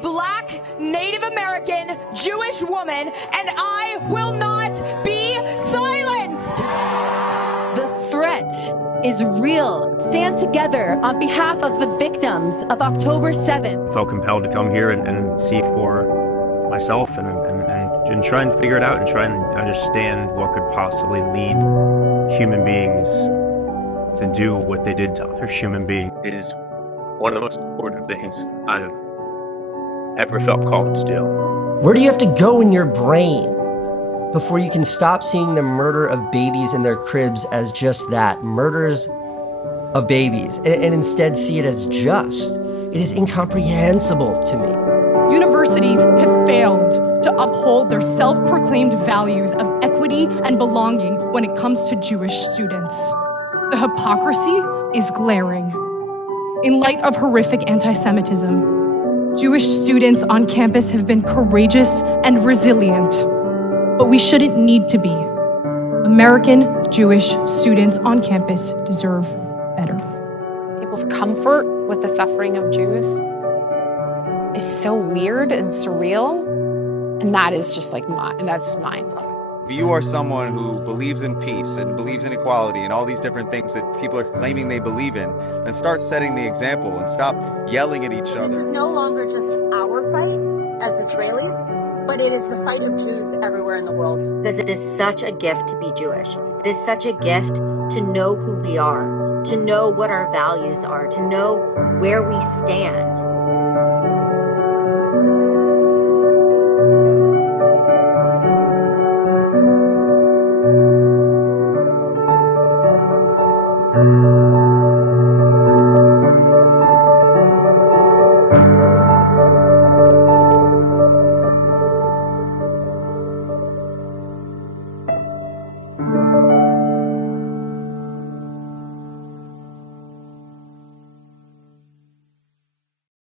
Black, Native American, Jewish woman, and I will not be silenced. The threat is real. Stand together on behalf of the victims of October 7th. I felt compelled to come here and see for myself and try and figure it out and try and understand what could possibly lead human beings to do what they did to other human beings. It is one of the most important things I've ever felt called to do. Where do you have to go in your brain before you can stop seeing the murder of babies in their cribs as just that, murders of babies, and instead see it as just? It is incomprehensible to me. Universities have failed to uphold their self-proclaimed values of equity and belonging when it comes to Jewish students. The hypocrisy is glaring. In light of horrific anti-Semitism, Jewish students on campus have been courageous and resilient, but we shouldn't need to be. American Jewish students on campus deserve better. People's comfort with the suffering of Jews is so weird and surreal, and that is just like that's mind-blowing. If you are someone who believes in peace and believes in equality and all these different things that people are claiming they believe in, then start setting the example and stop yelling at each other. This is no longer just our fight as Israelis, but it is the fight of Jews everywhere in the world. Because it is such a gift to be Jewish. It is such a gift to know who we are, to know what our values are, to know where we stand.